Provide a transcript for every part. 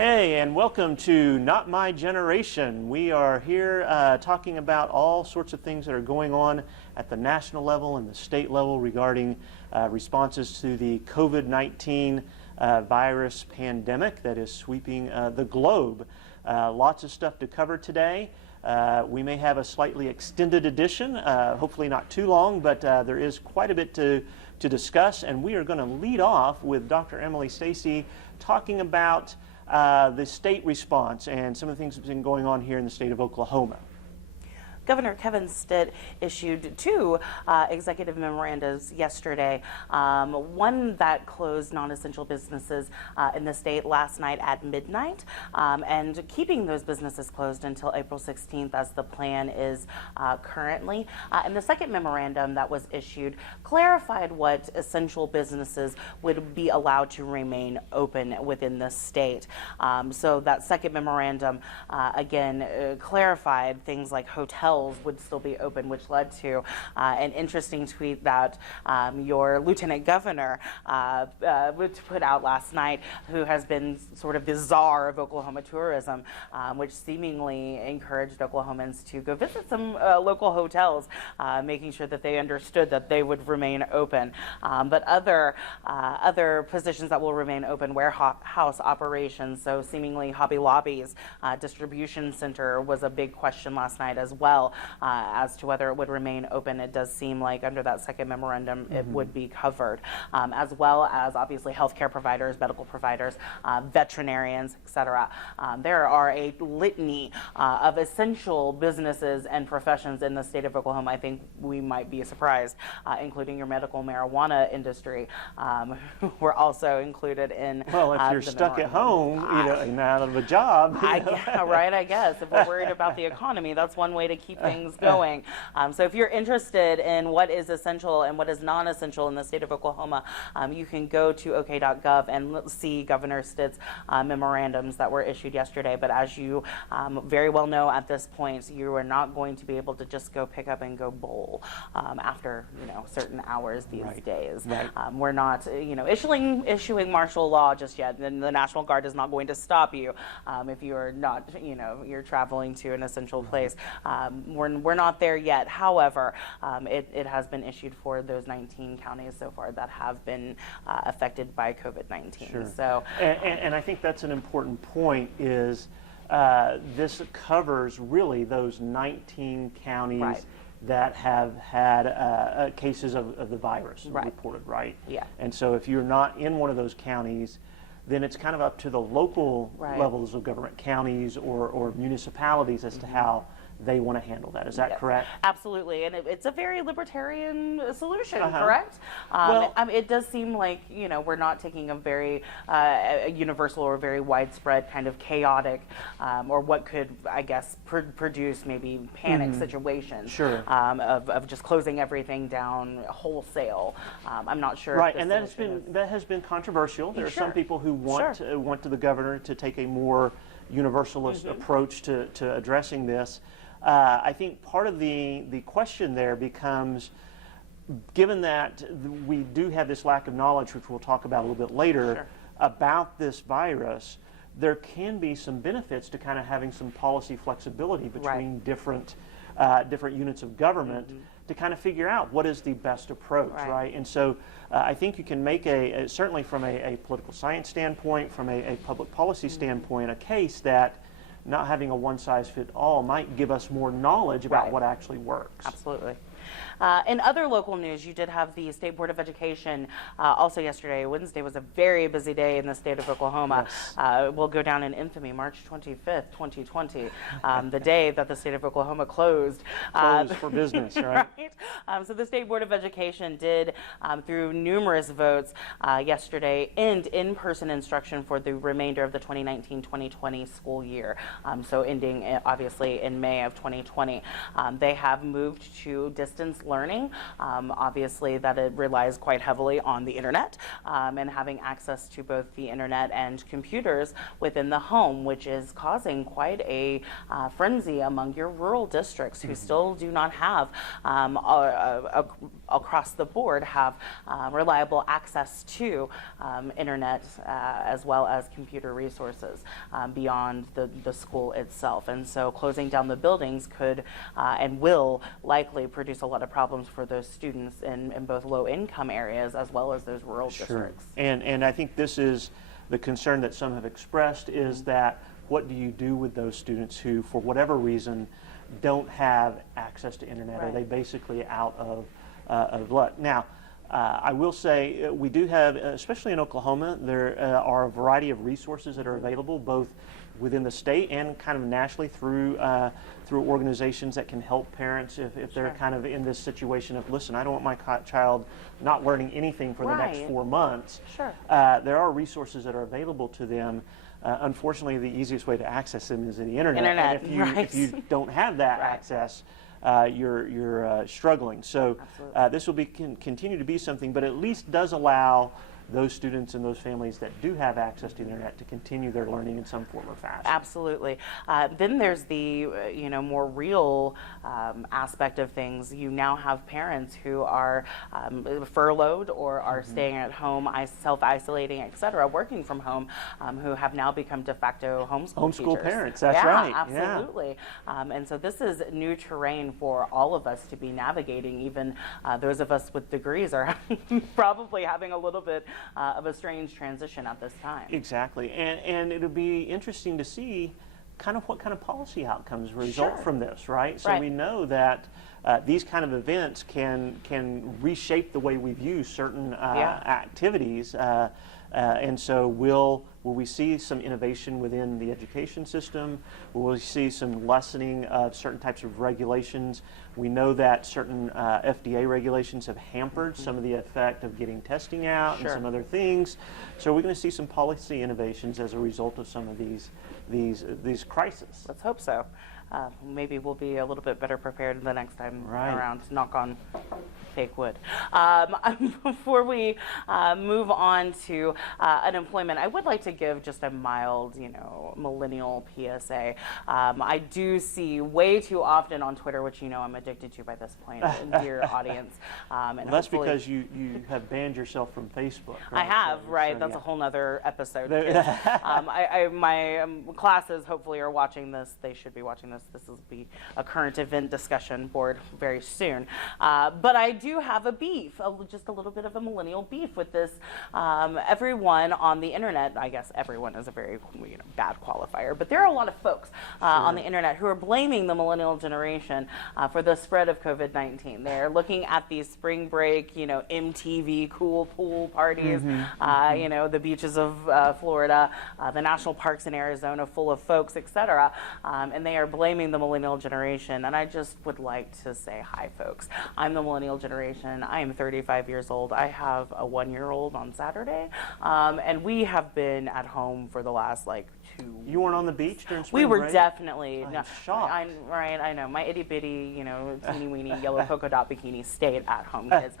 Hey, and welcome to Not My Generation. We are here talking about all sorts of things that are going on at the national level and the state level regarding responses to the COVID-19 virus pandemic that is sweeping the globe. Lots of stuff to cover today. We may have a slightly extended edition, hopefully not too long, but there is quite a bit to discuss, and we are going to lead off with Dr. Emily Stacey talking about the state response and some of the things that have been going on here in the state of Oklahoma. Governor Kevin Stitt issued two executive memorandums yesterday. One that closed non-essential businesses in the state last night at midnight, and keeping those businesses closed until April 16th as the plan is currently. And the second memorandum that was issued clarified what essential businesses would be allowed to remain open within the state. So that second memorandum again clarified things like hotels would still be open, which led to an interesting tweet that your lieutenant governor put out last night, who has been sort of the czar of Oklahoma tourism, which seemingly encouraged Oklahomans to go visit some local hotels, making sure that they understood that they would remain open. But other positions that will remain open, warehouse operations, so seemingly Hobby Lobby's distribution center was a big question last night as well. As to whether it would remain open. It does seem like under that second memorandum it would be covered, as well as obviously healthcare providers, medical providers, veterinarians, etc. There are a litany of essential businesses and professions in the state of Oklahoma. I think we might be surprised, including your medical marijuana industry. We're also included in. Well, if you're stuck at home, and out of a job. Yeah, right, I guess. If we're worried about the economy, that's one way to keep things going. So if you're interested in what is essential and what is non-essential in the state of Oklahoma, you can go to ok.gov and see Governor Stitt's memorandums that were issued yesterday. But as you very well know at this point, you are not going to be able to just go pick up and go bowl after certain hours these days. Right. We're not issuing martial law just yet. And the National Guard is not going to stop you if you are not you're traveling to an essential place. We're not there yet. However, it has been issued for those 19 counties so far that have been affected by COVID-19. Sure. So, and I think that's an important point. Is this covers really those 19 counties that have had cases of the virus reported, right? Yeah. And so if you're not in one of those counties, then it's kind of up to the local levels of government, counties or municipalities, as to how they want to handle that. Is that correct? Absolutely, and it's a very libertarian solution, Uh-huh. correct? Well, it does seem like we're not taking a very universal or very widespread kind of chaotic, or what could, I guess, produce maybe panic situations. Sure. Of just closing everything down wholesale. I'm not sure. Right, if and that has been controversial. There are some people who want to the governor to take a more universalist approach to addressing this. I think part of the question there becomes, given that we do have this lack of knowledge, which we'll talk about a little bit later, about this virus, there can be some benefits to kind of having some policy flexibility between different units of government to kind of figure out what is the best approach, right? And so I think you can make certainly from a political science standpoint, from a public policy standpoint, a case that not having a one-size-fits-all might give us more knowledge about what actually works. Absolutely. In other local news, you did have the State Board of Education also yesterday. Wednesday was a very busy day in the state of Oklahoma. Yes. Will go down in infamy, March 25th, 2020, the day that the state of Oklahoma closed. Closed for business, right? So the State Board of Education did, through numerous votes yesterday, end in-person instruction for the remainder of the 2019-2020 school year, so ending obviously in May of 2020. They have moved to distance distance learning, obviously that it relies quite heavily on the internet and having access to both the internet and computers within the home, which is causing quite a frenzy among your rural districts who still do not have, across the board, have reliable access to internet as well as computer resources beyond the school itself. And so closing down the buildings could and will likely produce a lot of problems for those students in both low-income areas as well as those rural districts. And I think this is the concern that some have expressed, is that what do you do with those students who, for whatever reason, don't have access to internet? Are they basically out of luck? Now, I will say we do have, especially in Oklahoma, there are a variety of resources that are available both within the state and kind of nationally through organizations that can help parents if they're kind of in this situation of, listen, I don't want my child not learning anything for the next 4 months. There are resources that are available to them. Unfortunately, the easiest way to access them is the internet. And if you don't have that access, you're struggling. So this will continue to be something, but at least does allow those students and those families that do have access to the internet to continue their learning in some form or fashion. Absolutely. Then there's the more real aspect of things. You now have parents who are furloughed or are staying at home, self-isolating, etc., working from home, who have now become de facto homeschool parents. That's right. Absolutely. And so this is new terrain for all of us to be navigating. Even those of us with degrees are probably having a little bit of a strange transition at this time. Exactly, and it'll be interesting to see kind of what kind of policy outcomes result from this, right? So we know that these kind of events can reshape the way we view certain activities, and so will we see some innovation within the education system? Will we see some lessening of certain types of regulations? We know that certain FDA regulations have hampered some of the effect of getting testing out and some other things. So we're going to see some policy innovations as a result of some of these crises. Let's hope so. Maybe we'll be a little bit better prepared the next time around. Knock on fake wood. Before we move on to unemployment, I would like to give just a mild, millennial PSA. I do see way too often on Twitter, which I'm addicted to by this point, dear audience. And that's because you have banned yourself from Facebook. Right? I have, so, that's a whole nother episode. My classes hopefully are watching this. They should be watching this. This will be a current event discussion board very soon. But I do have a beef, just a little bit of a millennial beef with this. Everyone on the internet, I guess everyone is a very bad qualifier, but there are a lot of folks on the internet who are blaming the millennial generation for the spread of COVID-19. They're looking at these spring break, MTV cool pool parties, the beaches of Florida, the national parks in Arizona full of folks, etc. And they are blaming the millennial generation. And I just would like to say, hi, folks. I'm the millennial generation. I am 35 years old. I have a 1-year-old on Saturday. And we have been at home for the last, 2 You weren't on the beach during spring break? We were definitely. I'm shocked. I know. My itty-bitty, teeny-weeny yellow polka dot bikini stayed at home, kids.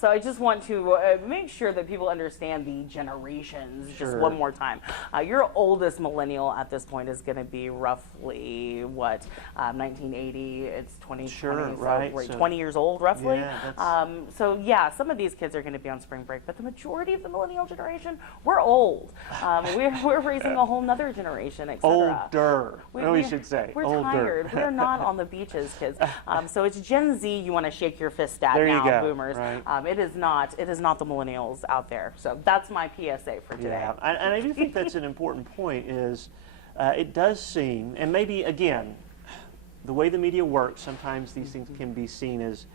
So I just want to make sure that people understand the generations just one more time. Your oldest millennial at this point is going to be roughly, 1980. It's 2020, 20 years old, roughly. Some of these kids are going to be on spring break, but the majority of the millennial generation, we're old. We're raising a whole nother generation, etc. Older. We should say. We're older. Tired. We're not on the beaches, kids. So it's Gen Z you want to shake your fist at there now, you go. boomers. Right. It is not the millennials out there. So that's my PSA for today. Yeah. And I do think that's an important point is it does seem, and maybe again, the way the media works, sometimes these things can be seen as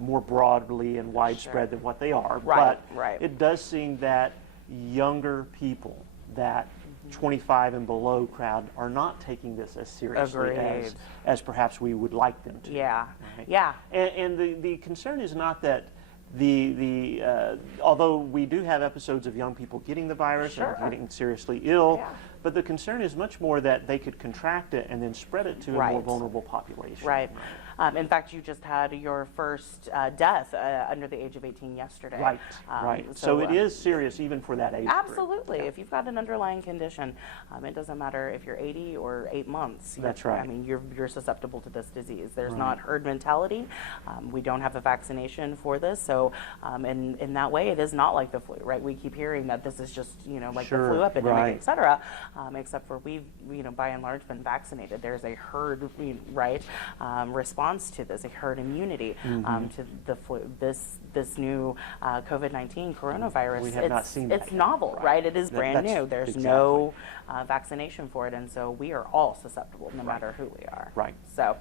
more broadly and widespread than what they are. But it does seem that younger people, that 25 and below crowd, are not taking this as seriously as perhaps we would like them to. And the concern is not that although we do have episodes of young people getting the virus and getting seriously ill, but the concern is much more that they could contract it and then spread it to a more vulnerable population. Right. In fact, you just had your first death under the age of 18 yesterday. Right, right. So it is serious even for that age group. Absolutely. If you've got an underlying condition, it doesn't matter if you're 80 or 8 months. That's right. I mean, you're susceptible to this disease. There's not herd mentality. We don't have a vaccination for this. So in that way, it is not like the flu, right? We keep hearing that this is just, like the flu epidemic, et cetera, except for we've, by and large, been vaccinated. There's a herd, response to this, a herd immunity to the flu. This new COVID-19 coronavirus. We have not seen that. It's novel, right? It is brand new. There's no vaccination for it, and so we are all susceptible, no matter who we are. Right. So,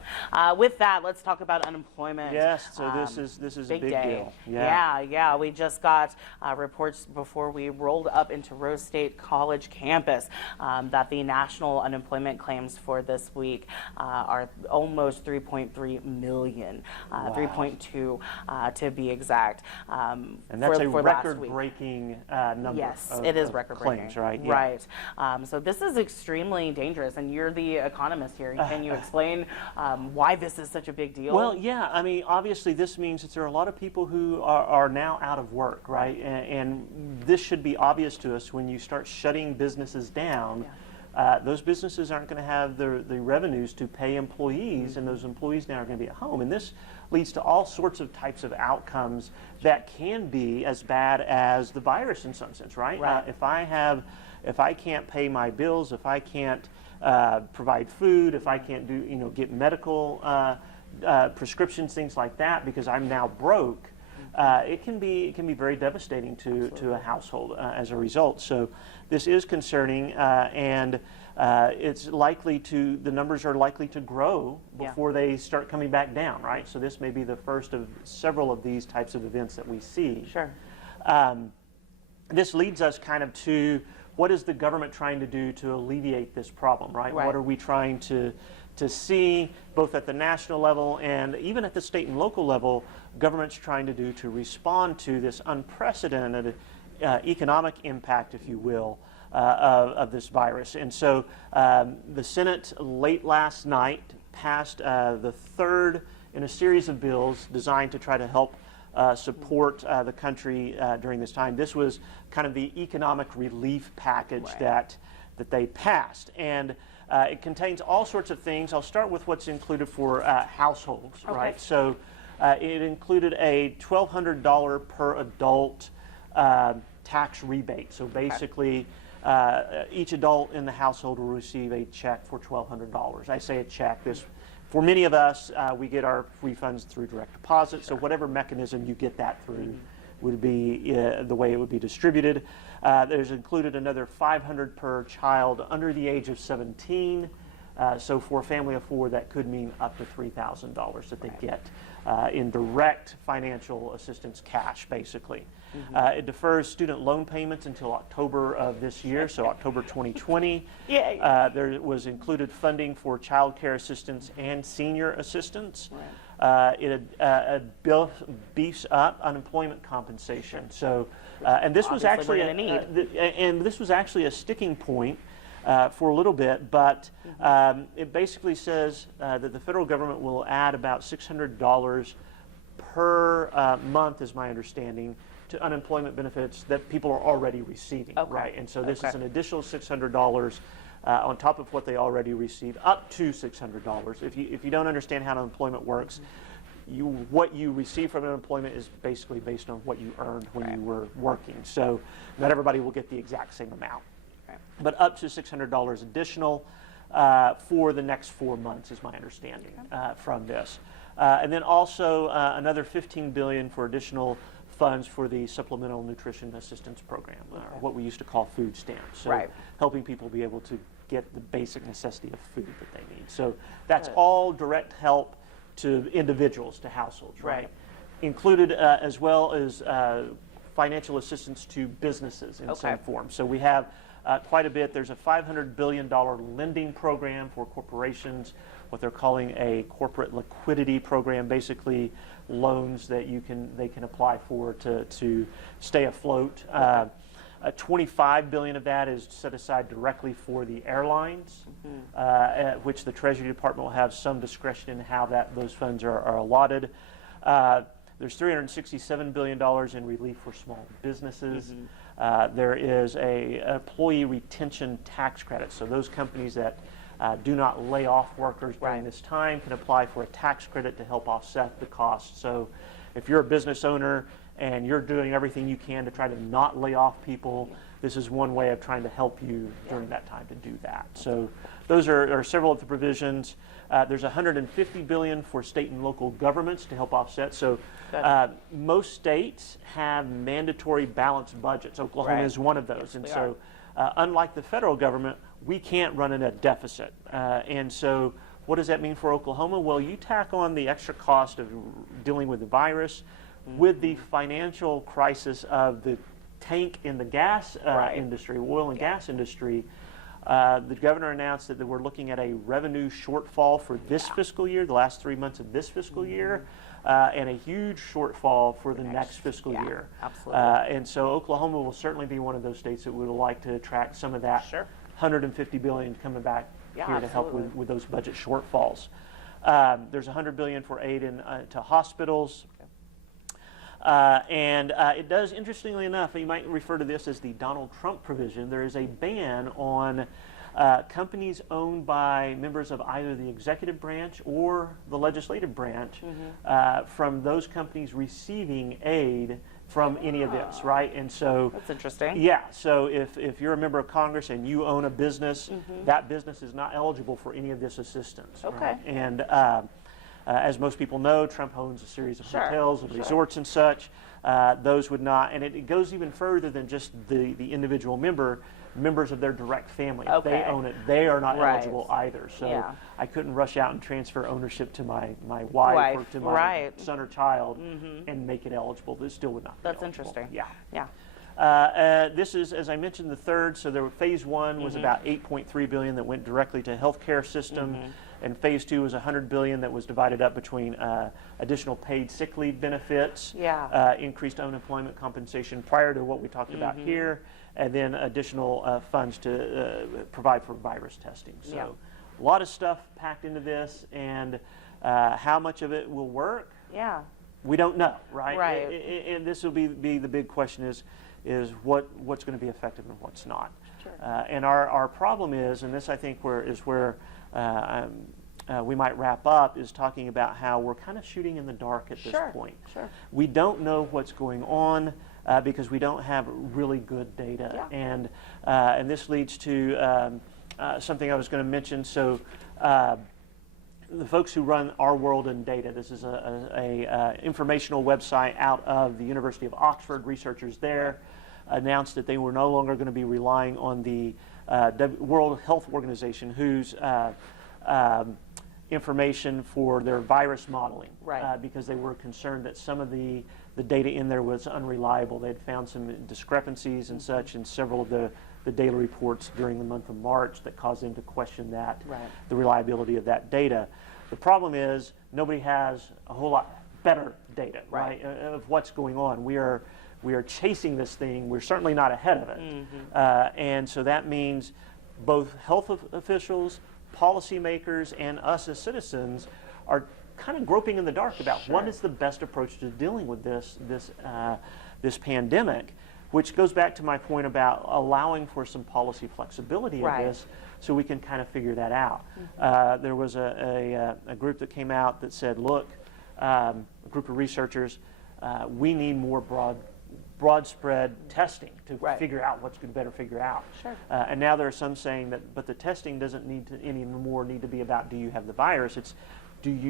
with that, let's talk about unemployment. Yes. So this is a big deal. Yeah. We just got reports before we rolled up into Rose State College campus that the national unemployment claims for this week are almost 3.3 million, 3.2 to be exact. And that's a record-breaking number. Yes, of, it is of record-breaking. claims, right? Yeah. Right. So this is extremely dangerous, and you're the economist here. Can you explain why this is such a big deal? Well, yeah. I mean, obviously, this means that there are a lot of people who are now out of work, right? And this should be obvious to us when you start shutting businesses down. Those businesses aren't going to have the revenues to pay employees, and those employees now are going to be at home. And this leads to all sorts of types of outcomes that can be as bad as the virus in some sense, right? If I can't pay my bills, if I can't provide food, if I can't do get medical prescriptions, things like that, because I'm now broke, it can be very devastating to a household as a result. So this is concerning, and the numbers are likely to grow before they start coming back down, right? So this may be the first of several of these types of events that we see. Sure. This leads us kind of to what is the government trying to do to alleviate this problem, right? What are we trying to see, both at the national level and even at the state and local level, government's trying to do to respond to this unprecedented economic impact, if you will, of this virus. And so the Senate late last night passed the third in a series of bills designed to try to help support the country during this time. This was kind of the economic relief package that they passed. And it contains all sorts of things. I'll start with what's included for households, right? So it included a $1,200 per adult tax rebate. So basically, each adult in the household will receive a check for $1,200. I say a check. For many of us, we get our refunds through direct deposit. So whatever mechanism you get that through would be the way it would be distributed. There's included another $500 per child under the age of 17. So for a family of 4, that could mean up to $3,000 that they get in direct financial assistance, cash, basically. It defers student loan payments until October of this year, so October 2020. There was included funding for child care assistance and senior assistance. It beefs up unemployment compensation. So, and this was actually a sticking point for a little bit, but it basically says that the federal government will add about $600 per month, is my understanding, to unemployment benefits that people are already receiving, right? And so this is an additional $600 on top of what they already receive, up to $600. If you don't understand how unemployment works, what you receive from unemployment is basically based on what you earned when you were working. So not everybody will get the exact same amount, but up to $600 additional for the next 4 months, is my understanding from this. And then also another $15 billion for additional funds for the Supplemental Nutrition Assistance Program, or what we used to call food stamps. So helping people be able to get the basic necessity of food that they need. So that's all direct help to individuals, to households, right? Included as well as financial assistance to businesses in some form. So we have quite a bit. There's a $500 billion lending program for corporations, what they're calling a corporate liquidity program, basically loans that they can apply for to stay afloat. $25 billion of that is set aside directly for the airlines, which the Treasury Department will have some discretion in how those funds are allotted. There's $367 billion in relief for small businesses. There is a employee retention tax credit. So those companies that do not lay off workers during this time can apply for a tax credit to help offset the cost. So if you're a business owner and you're doing everything you can to try to not lay off people, this is one way of trying to help you during that time to do that. So those are several of the provisions. There's $150 billion for state and local governments to help offset. So most states have mandatory balanced budgets. Oklahoma is one of those. And so unlike the federal government, we can't run in a deficit. And so what does that mean for Oklahoma? Well, you tack on the extra cost of dealing with the virus, with the financial crisis of the tank in the gas industry, oil and gas industry. The governor announced that we're looking at a revenue shortfall for this fiscal year, the last 3 months of this fiscal year, and a huge shortfall for the next fiscal year. Absolutely. And so Oklahoma will certainly be one of those states that would like to attract some of that $150 billion coming back here to help with those budget shortfalls. There's $100 billion for aid to hospitals. And it does, interestingly enough, you might refer to this as the Donald Trump provision. There is a ban on companies owned by members of either the executive branch or the legislative branch from those companies receiving aid from any of this, right? And so that's interesting. Yeah, so if you're a member of Congress and you own a business, that business is not eligible for any of this assistance. Okay. Right? And as most people know, Trump owns a series of hotels and resorts and such. Those would not, and it goes even further than just the individual members of their direct family. If they own it, they are not eligible either. So I couldn't rush out and transfer ownership to my wife or to my son or child and make it eligible. This still would not be eligible. Interesting. Yeah. This is, as I mentioned, the third. So there were phase one was about $8.3 billion that went directly to healthcare system. And phase two was $100 billion that was divided up between additional paid sick leave benefits, increased unemployment compensation prior to what we talked about here, and then additional funds to provide for virus testing. So a lot of stuff packed into this, and how much of it will work? We don't know, right? And this will be the big question is what's going to be effective and what's not. And our problem is, and this I think is where we might wrap up, is talking about how we're kind of shooting in the dark at this point. We don't know what's going on because we don't have really good data. And this leads to something I was going to mention. So the folks who run Our World in Data, this is a informational website out of the University of Oxford. Researchers there announced that they were no longer going to be relying on the World Health Organization, whose information for their virus modeling, because they were concerned that some of the data in there was unreliable. They'd found some discrepancies and such in several of the data reports during the month of March that caused them to question that, the reliability of that data. The problem is nobody has a whole lot better data, of what's going on. We are chasing this thing. We're certainly not ahead of it. And so that means both health officials, policymakers, and us as citizens are kind of groping in the dark about what is the best approach to dealing with this pandemic, which goes back to my point about allowing for some policy flexibility in this so we can kind of figure that out. There was a group that came out that said, look, a group of researchers, we need more broad spread testing to figure out what's going to better figure out. And now there are some saying that, but the testing doesn't need to be about, do you have the virus? It's,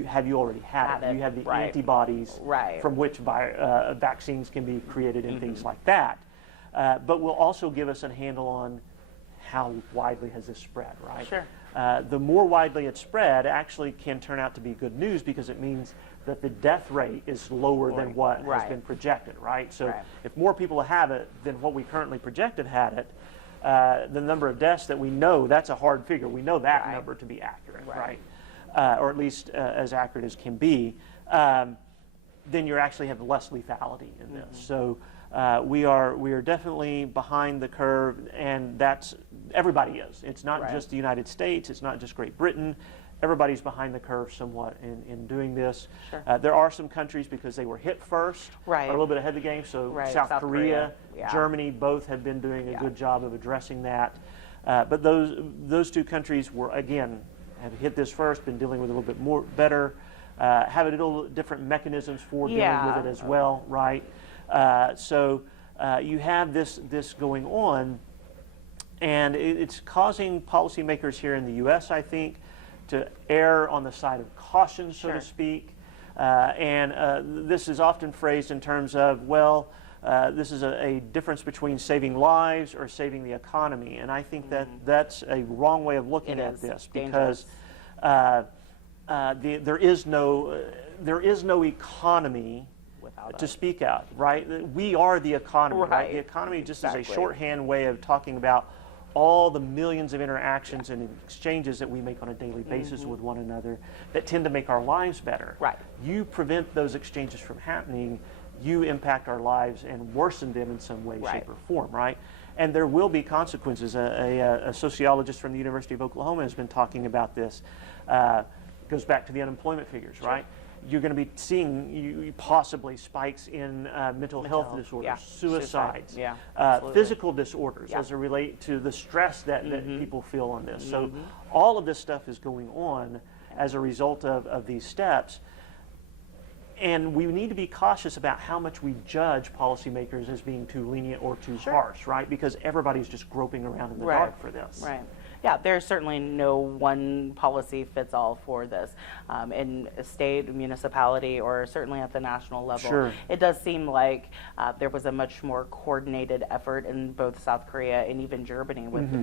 have you already had it? Do you have the antibodies from which vaccines can be created and things like that? But will also give us a handle on how widely has this spread, the more widely it's spread actually can turn out to be good news, because it means that the death rate is lower than what has been projected, So if more people have it than what we currently projected had it, the number of deaths that we know, that's a hard figure. We know that number to be accurate, or at least as accurate as can be. Then you actually have less lethality in this. So we are definitely behind the curve, and everybody is. It's not just the United States. It's not just Great Britain. Everybody's behind the curve somewhat in doing this. Sure. There are some countries, because they were hit first, are a little bit ahead of the game. So South Korea, Germany, both have been doing a good job of addressing that. But those two countries have hit this first, been dealing with it a little bit more better, have a little different mechanisms for dealing with it as well, right? So you have this going on, and it's causing policymakers here in the U.S., I think, to err on the side of caution, so to speak. And this is often phrased in terms of, well, this is a difference between saving lives or saving the economy. And I think that's a wrong way of looking at this, because there is no economy to speak out, right? We are the economy, right? The economy just is a shorthand way of talking about all the millions of interactions and exchanges that we make on a daily basis with one another that tend to make our lives better. Right. You prevent those exchanges from happening, you impact our lives and worsen them in some way, shape, or form, right? And there will be consequences. A sociologist from the University of Oklahoma has been talking about this. Goes back to the unemployment figures, right? You're going to be seeing possibly spikes in mental health disorders, suicides, physical disorders as it relate to the stress that people feel on this. So all of this stuff is going on as a result of these steps. And we need to be cautious about how much we judge policymakers as being too lenient or too harsh, right? Because everybody's just groping around in the dark for this. Right. Yeah, there's certainly no one policy fits all for this. In a state, municipality, or certainly at the national level, it does seem like there was a much more coordinated effort in both South Korea and even Germany with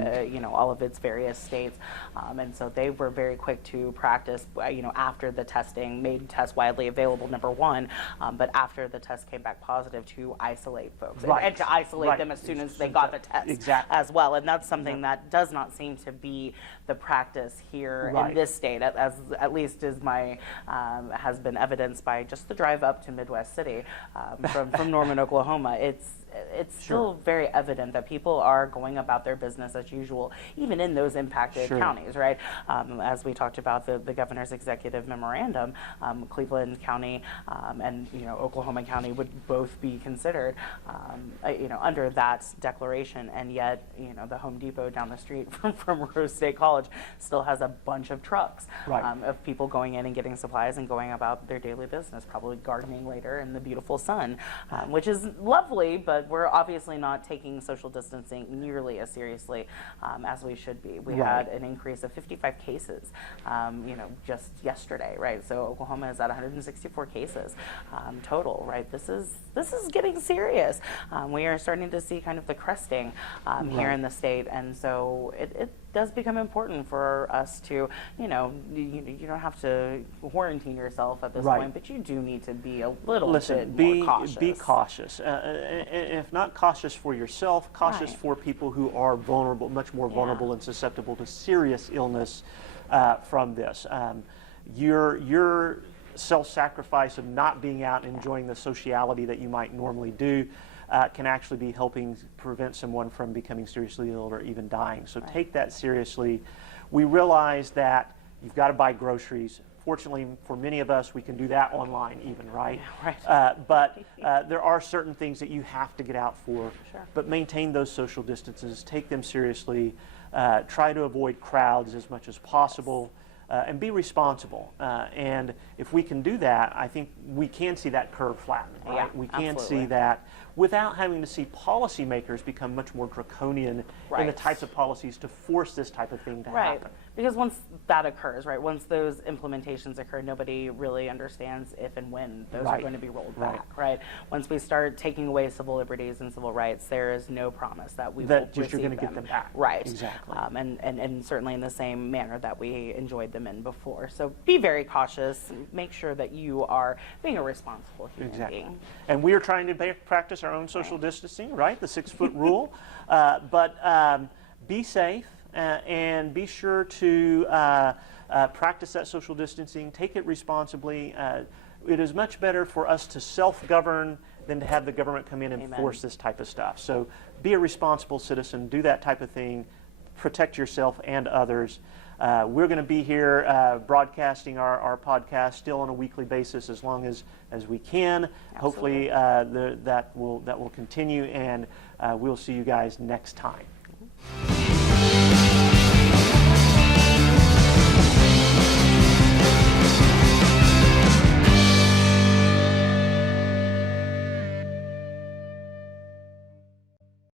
all of its various states, and so they were very quick to practice. After the testing, made tests widely available, number one, but after the test came back positive, to isolate folks and to isolate them as soon as they got the test as well. And that's something that does not seem to be the practice here in this state, as at least is my has been evidenced by just the drive up to Midwest City from Norman, Oklahoma. It's still very evident that people are going about their business as usual, even in those impacted counties, right? As we talked about the governor's executive memorandum, Cleveland County and Oklahoma County would both be considered, under that declaration, and yet the Home Depot down the street from Rose State College still has a bunch of trucks of people going in and getting supplies and going about their daily business, probably gardening later in the beautiful sun, which is lovely, but we're obviously not taking social distancing nearly as seriously as we should be. We had an increase of 55 cases, just yesterday, right? So Oklahoma is at 164 cases total, right? This is getting serious. We are starting to see kind of the cresting here in the state, and so it does become important for us to, you don't have to quarantine yourself at this point, but you do need to be a little bit more cautious. Be cautious. If not cautious for yourself, cautious for people who are vulnerable, much more vulnerable and susceptible to serious illness from this. Your self-sacrifice of not being out and enjoying the sociality that you might normally do can actually be helping prevent someone from becoming seriously ill or even dying. So take that seriously. We realize that you've got to buy groceries. Fortunately, for many of us, we can do that online even, right? But there are certain things that you have to get out for. But maintain those social distances. Take them seriously. Try to avoid crowds as much as possible. And be responsible. And if we can do that, I think we can see that curve flatten. Right? We can see that without having to see policymakers become much more draconian in the types of policies to force this type of thing to happen. Because once that occurs, once those implementations occur, nobody really understands if and when those are going to be rolled back, Once we start taking away civil liberties and civil rights, there is no promise that we will receive you're going to get them back. Exactly. And certainly in the same manner that we enjoyed them in before. So be very cautious. Make sure that you are being a responsible human being. And we are trying to practice our own social distancing, the 6-foot rule. But be safe. And be sure to practice that social distancing. Take it responsibly. It is much better for us to self-govern than to have the government come in and force this type of stuff. So be a responsible citizen, do that type of thing, protect yourself and others. We're going to be here broadcasting our podcast still on a weekly basis as long as we can. Absolutely. Hopefully that will continue, and we'll see you guys next time.